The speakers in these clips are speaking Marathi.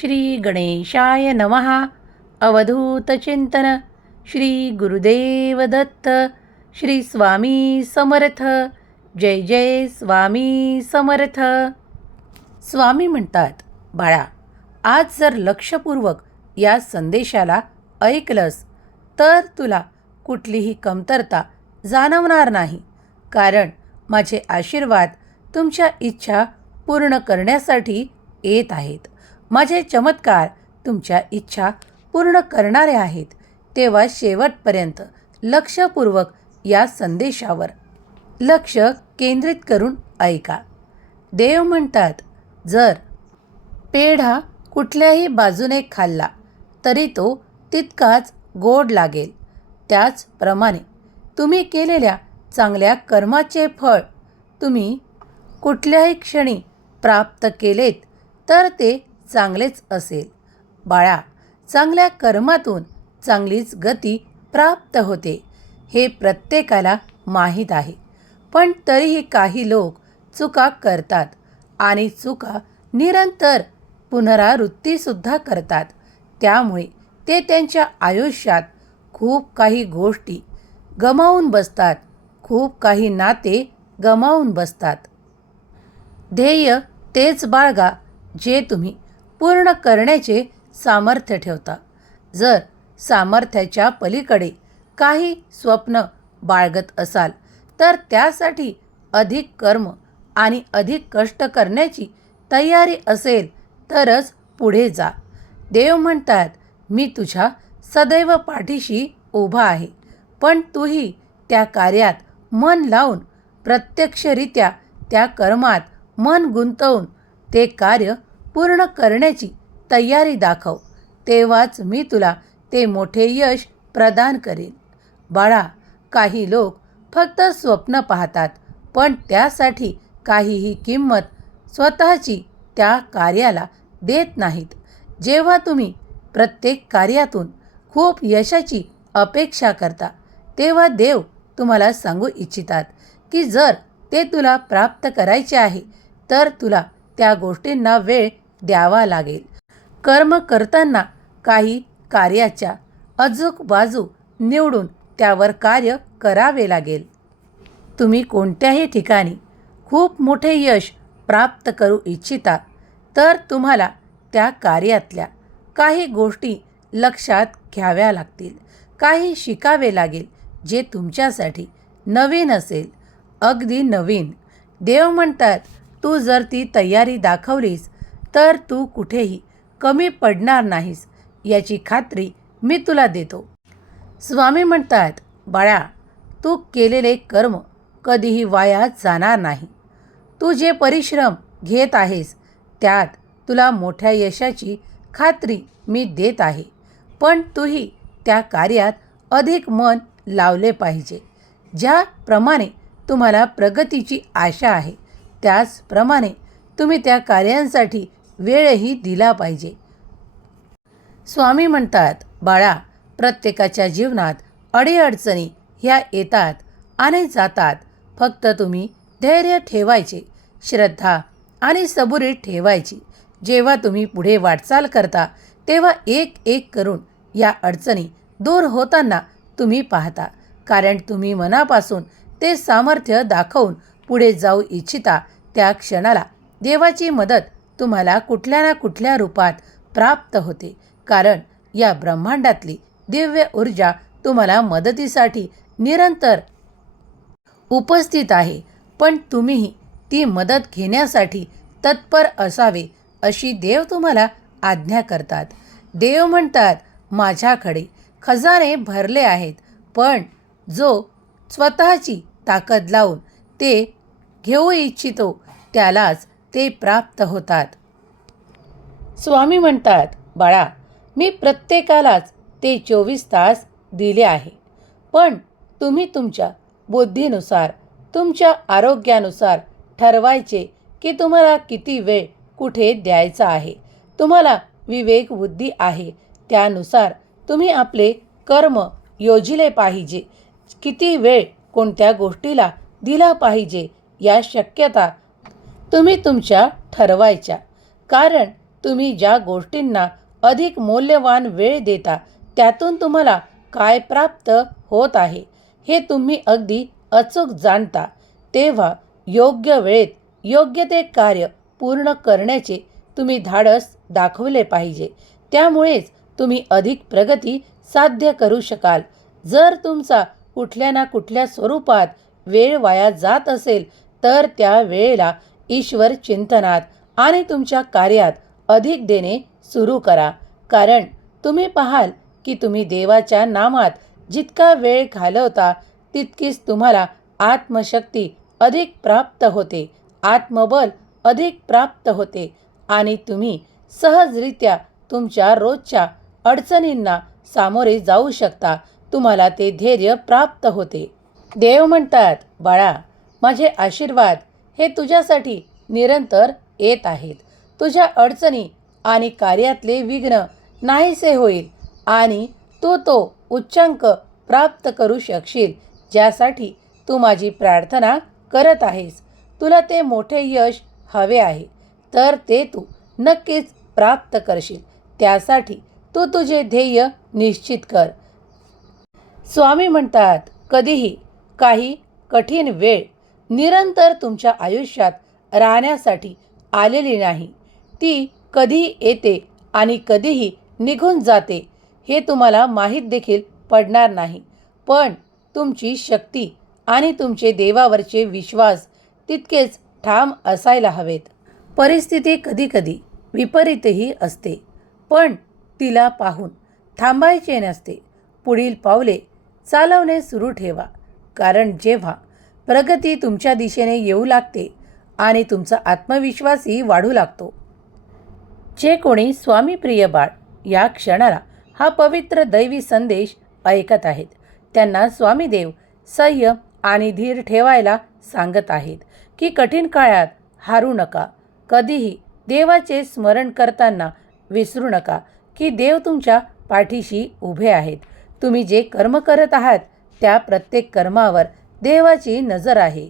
श्री गणेशाय नमः अवधूतचिंतन श्री गुरुदेव दत्त। श्री स्वामी समर्थ। जय जय स्वामी समर्थ। स्वामी म्हणतात बाळा आज जर लक्षपूर्वक या संदेशाला ऐकलंस तर तुला कुठलीही कमतरता जाणवणार नाही. कारण माझे आशीर्वाद तुमच्या इच्छा पूर्ण करण्यासाठी येत आहेत. माझे चमत्कार तुमच्या इच्छा पूर्ण करणारे आहेत. तेव्हा शेवटपर्यंत लक्षपूर्वक या संदेशावर लक्ष केंद्रित करून ऐका. देव म्हणतात जर पेढा कुठल्याही बाजूने खाल्ला तरी तो तितकाच गोड लागेल. त्याचप्रमाणे तुम्ही केलेल्या चांगल्या कर्माचे फळ तुम्ही कुठल्याही क्षणी प्राप्त केलेत तर ते चांगलेच असेल. बाळा चांगल्या कर्मातून चांगलीच गती प्राप्त होते हे प्रत्येकाला माहीत आहे. पण तरीही काही लोक चुका करतात आणि चुका निरंतर पुनरावृत्तीसुद्धा करतात. त्यामुळे ते त्यांच्या आयुष्यात खूप काही गोष्टी गमावून बसतात खूप काही नाते गमावून बसतात. ध्येय तेच बाळगा जे तुम्ही पूर्ण करण्याचे सामर्थ्य ठेवता. जर सामर्थ्याच्या पलीकडे काही स्वप्न बाळगत असाल तर त्यासाठी अधिक कर्म आणि अधिक कष्ट करण्याची तयारी असेल तरच पुढे जा. देव म्हणतात मी तुझ्या सदैव पाठीशी उभा आहे. पण तूही त्या कार्यात मन लावून प्रत्यक्षरित्या त्या कर्मात मन गुंतवून ते कार्य पूर्ण करण्याची तयारी दाखव. तेव्हाच मी तुला ते मोठे यश प्रदान करेन. बाळा काही लोक फक्त स्वप्न पाहतात पण त्यासाठी काहीही किंमत स्वतःची त्या कार्याला देत नाहीत. जेव्हा तुम्ही प्रत्येक कार्यातून खूप यशाची अपेक्षा करता तेव्हा देव तुम्हाला सांगू इच्छितात की जर ते तुला प्राप्त करायचे आहे तर तुला त्या गोष्टींना वेळ द्यावा लागेल. कर्म करताना काही कार्याच्या अजूक बाजू निवडून त्यावर कार्य करावे लागेल. तुम्ही कोणत्याही ठिकाणी खूप मोठे यश प्राप्त करू इच्छिता तर तुम्हाला त्या कार्यातल्या काही गोष्टी लक्षात घ्याव्या लागतील. काही शिकावे लागेल जे तुमच्यासाठी नवीन असेल. अगदी नवीन. देव म्हणतात तू जर ती तयारी दाखवलीस तर तू कुठेही कमी पडणार नाहीस याची खात्री मी तुला देतो. स्वामी म्हणतात बाळा तू केलेले कर्म कधीही वाया जाणार नाही. तू जे परिश्रम घेत आहेस त्यात तुला मोठ्या यशाची खात्री मी देत आहे. पण तूही त्या कार्यात अधिक मन लावले पाहिजे ज्याप्रमाणे तुम्हाला प्रगतीची आशा आहे. त्याचप्रमाणे तुम्ही त्या कार्यांसाठी वेळही दिला पाहिजे. स्वामी म्हणतात बाळा प्रत्येकाच्या जीवनात अडीअडचणी ह्या येतात आणि जातात. फक्त तुम्ही धैर्य ठेवायचे श्रद्धा आणि सबुरी ठेवायची. जेव्हा तुम्ही पुढे वाटचाल करता तेव्हा एक एक करून या अडचणी दूर होताना तुम्ही पाहता. कारण तुम्ही मनापासून ते सामर्थ्य दाखवून पुढे जाऊ इच्छिता त्या क्षणाला. देवाची मदत तुम्हाला कुठल्या ना कुठल्या रूपात प्राप्त होते. कारण या ब्रह्मांडातली दिव्य ऊर्जा तुम्हाला मदतीसाठी निरंतर उपस्थित आहे. पण तुम्हीही ती मदत घेण्यासाठी तत्पर असावे अशी देव तुम्हाला आज्ञा करतात. देव म्हणतात माझ्याकडे खजाने भरले आहेत पण जो स्वतःची ताकद लावून ते घेऊ इच्छितो त्यालाच ते प्राप्त होतात. स्वामी म्हणतात बाळा मी प्रत्येकालाच ते चोवीस तास दिले आहे. पण तुम्ही तुमच्या बुद्धीनुसार तुमच्या आरोग्यानुसार ठरवायचे की तुम्हाला किती वेळ कुठे द्यायचा आहे. तुम्हाला विवेक बुद्धी आहे. त्यानुसार तुम्ही आपले कर्म योजिले पाहिजे. किती वेळ कोणत्या गोष्टीला दिला पाहिजे या शक्यता तुम्ही तुमच्या ठरवायच्या. कारण तुम्ही ज्या गोष्टींना अधिक मौल्यवान वेळ देता त्यातून तुम्हाला काय प्राप्त होत आहे हे तुम्ही अगदी अचूक जाणता. तेव्हा योग्य वेळेत योग्य ते कार्य पूर्ण करण्याचे तुम्ही धाडस दाखवले पाहिजे. त्यामुळेच तुम्ही अधिक प्रगती साध्य करू शकाल. जर तुमचा कुठल्या ना कुठल्या स्वरूपात वेळ वाया जात असेल तर त्या वेळेला ईश्वर चिंतनात आणि तुमच्या कार्यात अधिक देणे सुरू करा. कारण तुम्ही पाहाल की तुम्ही देवाच्या नामात जितका वेळ घालवता तितकीच तुम्हाला आत्मशक्ती अधिक प्राप्त होते. आत्मबल अधिक प्राप्त होते. आणि तुम्ही सहजरित्या तुमच्या रोजच्या अडचणींना सामोरे जाऊ शकता. तुम्हाला ते धैर्य प्राप्त होते. देव म्हणतात बाळा माझे आशीर्वाद हे तुझ्यासाठी निरंतर येत आहेत. तुझ्या अडचणी आणि कार्यातले विघ्न नाहीसे होईल आणि तू तो उच्चांक प्राप्त करू शकशील ज्यासाठी तू माझी प्रार्थना करत आहेस. तुला ते मोठे यश हवे आहे तर ते तू नक्कीच प्राप्त करशील. त्यासाठी तू तुझे ध्येय निश्चित कर. स्वामी म्हणतात कधीही काही कठीण वेळ निरंतर तुमच्या आयुष्यात राहण्यासाठी आलेली नाही. ती कधी येते आणि कधीही निघून जाते हे तुम्हाला माहीत देखील पडणार नाही. पण तुमची शक्ती आणि तुमचे देवावरचे विश्वास तितकेच ठाम असायला हवेत. परिस्थिती कधीकधी विपरीतही असते पण तिला पाहून थांबायचे नसते. पुढील पावले चालवणे सुरू ठेवा कारण जेव्हा प्रगती तुमच्या दिशेने येऊ लागते आणि तुमचा आत्मविश्वासही वाढू लागतो. जे कोणी स्वामीप्रिय बाळ या क्षणाला हा पवित्र दैवी संदेश ऐकत आहेत त्यांना स्वामीदेव संयम आणि धीर ठेवायला सांगत आहेत की कठीण काळात हारू नका. कधीही देवाचे स्मरण करताना विसरू नका की देव तुमच्या पाठीशी उभे आहेत. तुम्ही जे कर्म करत आहात त्या प्रत्येक कर्मावर देवाची नजर आहे.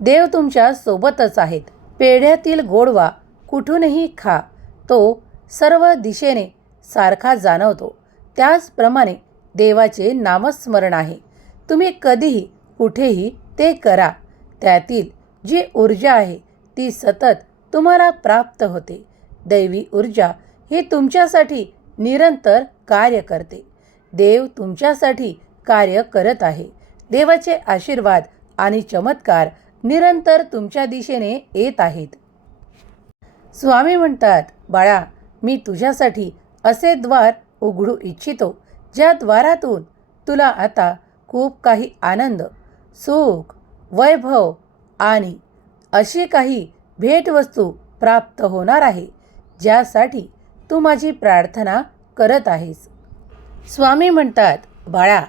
देव तुमच्या सोबतच आहेत. पेढ्यातील गोडवा कुठूनही खा. तो सर्व दिशेने सारखा जाणवतो. त्याचप्रमाणे देवाचे नामस्मरण आहे. तुम्ही कधीही कुठेही ते करा. त्यातील जी ऊर्जा आहे ती सतत तुम्हाला प्राप्त होते. दैवी ऊर्जा ही तुमच्यासाठी निरंतर कार्य करते. देव तुमच्यासाठी कार्य करत आहे. देवाचे आशीर्वाद आणि चमत्कार निरंतर तुमच्या दिशेने येत आहेत. स्वामी म्हणतात बाळा मी तुझ्यासाठी असे द्वार उघडू इच्छितो ज्या द्वारातून तुला आता खूप काही आनंद सुख वैभव आणि अशी काही भेटवस्तू प्राप्त होणार आहे ज्यासाठी तू माझी प्रार्थना करत आहेस. स्वामी म्हणतात बाळा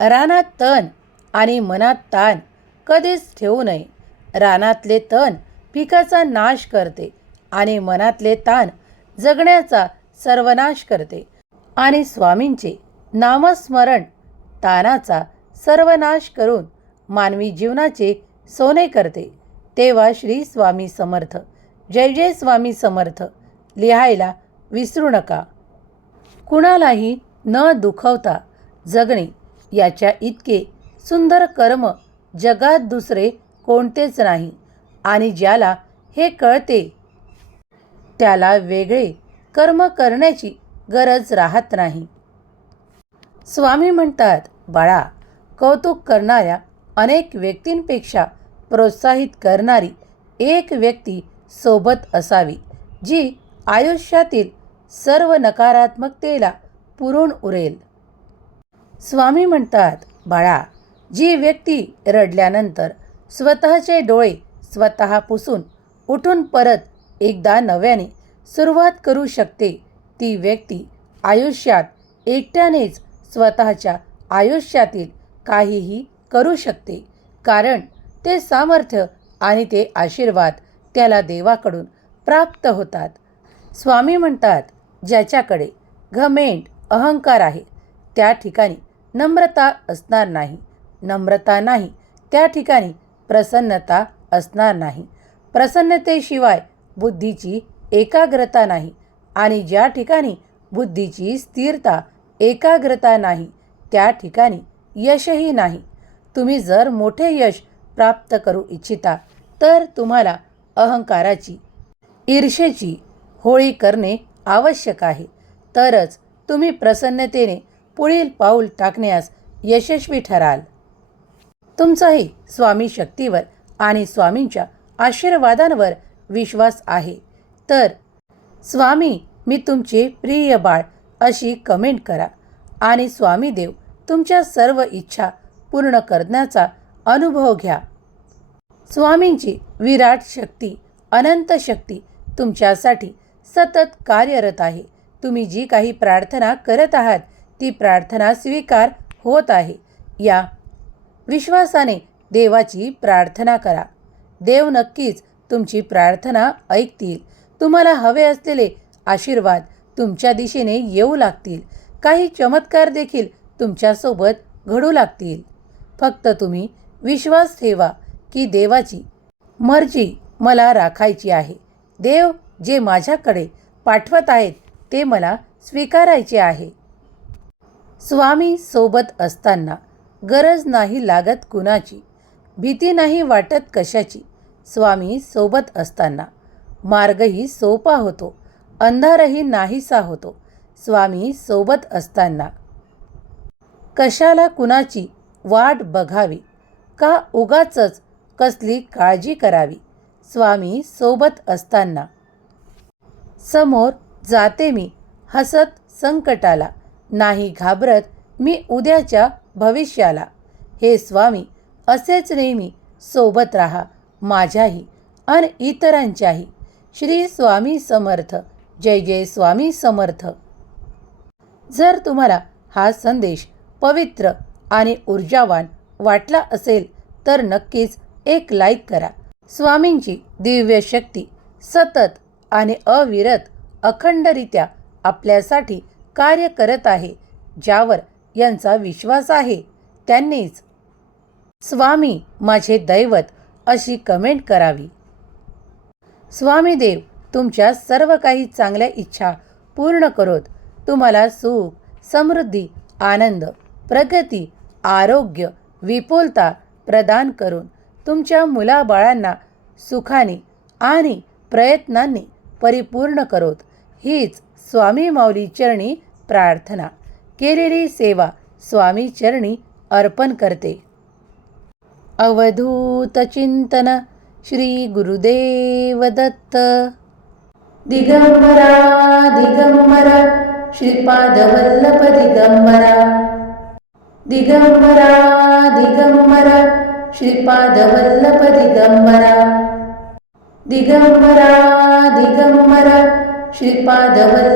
रानात तण आणि मनात ताण कधीच ठेवू नये. रानातले तण पिकाचा नाश करते आणि मनातले ताण जगण्याचा सर्वनाश करते. आणि स्वामींचे नामस्मरण तानाचा सर्वनाश करून मानवी जीवनाचे सोने करते. तेव्हा श्री स्वामी समर्थ जय जय स्वामी समर्थ लिहायला विसरू नका. कुणालाही न दुखवता जगणे याच्या इतके सुंदर कर्म जगात दुसरे कोणतेच नाही आणि ज्याला हे कळते त्याला वेगळे कर्म करण्याची गरज राहत नाही. स्वामी म्हणतात बाळा कौतुक करणाऱ्या अनेक व्यक्तींपेक्षा प्रोत्साहित करणारी एक व्यक्ती सोबत असावी जी आयुष्यातील सर्व नकारात्मकतेला पुरून उरेल. स्वामी म्हणतात बाळा जी व्यक्ती रडल्यानंतर स्वतःचे डोळे स्वतः पुसून उठून परत एकदा नव्याने सुरुवात करू शकते ती व्यक्ती आयुष्यात एकट्यानेच स्वतःच्या आयुष्यातील काहीही करू शकते. कारण ते सामर्थ्य आणि ते आशीर्वाद त्याला देवाकडून प्राप्त होतात. स्वामी म्हणतात ज्याच्याकडे घमेंट अहंकार आहे त्या ठिकाणी नम्रता असणार नाही. नम्रता नाही. त्या ठिकाणी प्रसन्नता असणार नाही. प्रसन्नतेशिवाय बुद्धीची एकाग्रता नाही आणि ज्या ठिकाणी बुद्धीची स्थिरता एकाग्रता नाही त्या ठिकाणी यशही नाही. तुम्ही जर मोठे यश प्राप्त करू इच्छिता तर तुम्हाला अहंकाराची ईर्षेची होळी करणे आवश्यक आहे. तरच तुम्ही प्रसन्नतेने पुढील पाऊल टाकण्यास यशस्वी ठराल. तुमचाही स्वामी शक्तीवर आणि स्वामींच्या आशीर्वादांवर विश्वास आहे. तर स्वामी मी तुमचे प्रिय बाळ अशी कमेंट करा आणि स्वामी देव तुमच्या सर्व इच्छा पूर्ण करण्याचा अनुभव घ्या. स्वामींची विराट शक्ती अनंत शक्ती तुमच्यासाठी सतत कार्यरत आहे. तुम्ही जी काही प्रार्थना करत आहात ती प्रार्थना स्वीकार होत आहे. या विश्वासाने देवाची प्रार्थना करा. देव नक्कीच तुमची प्रार्थना ऐकतील. तुम्हाला हवे असलेले आशीर्वाद तुमच्या दिशेने येऊ लागतील. काही चमत्कार देखील तुमच्यासोबत घडू लागतील. फक्त तुम्ही विश्वास ठेवा की देवाची मर्जी मला राखायची आहे. देव जे माझ्याकडे पाठवत आहेत ते मला स्वीकारायचे आहे. स्वामी सोबत असताना गरज नाही लागत कुणाची. भीती नाही वाटत कशाची. स्वामी सोबत असताना मार्गही सोपा होतो. अंधारही नाहीसा होतो. स्वामी सोबत असताना कशाला कुणाची वाट बघावी? का उगाचच कसली काळजी करावी? स्वामी सोबत असताना समोर जाते मी हसत संकटाला. नाही घाबरत मी उद्याच्या भविष्याला. हे स्वामी असेच नेहमी सोबत राहा माझ्याही आणि इतरांच्याही. श्री स्वामी समर्थ. जय जय स्वामी समर्थ. जर तुम्हाला हा संदेश पवित्र आणि ऊर्जावान वाटला असेल तर नक्कीच एक लाईक करा. स्वामींची दिव्य शक्ती सतत आणि अविरत अखंडरित्या आपल्यासाठी कार्य करत आहे ज्यावर यांचा विश्वास आहे. त्यांनीच स्वामी माझे दैवत अशी कमेंट करावी. स्वामी देव तुमच्या सर्व काही चांगल्या इच्छा पूर्ण करोत. तुम्हाला सुख समृद्धी आनंद प्रगती आरोग्य विपुलता प्रदान करून तुमच्या मुलाबाळांना सुखाने आणि प्रयत्नांनी परिपूर्ण करोत. हीच स्वामी माऊली चरणी प्रार्थना. केलेली सेवा स्वामी चरणी अर्पण करते. अवधूत चिंतन श्री गुरुदेव दत्त. दिगंबरा दिगंबरा श्रीपादवल्लभ दिगंबरा. दिगंबरा दिगंबरा श्रीपादवल्लभ दिगंबरा. दिगंबरा दिगंबरा श्रीपादवल्लभ दिगंबरा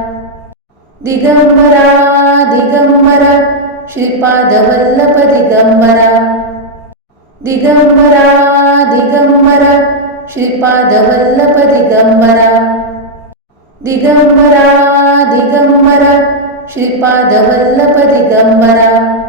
दिगम्बरा दिगम्बर श्रीपादवल्लभ दिगम्बरा। दिगम्बरा दिगम्बर श्रीपादवल्लभ दिगम्बरा। दिगम्बरा दिगम्बर श्रीपादवल्लभ दिगम्बरा।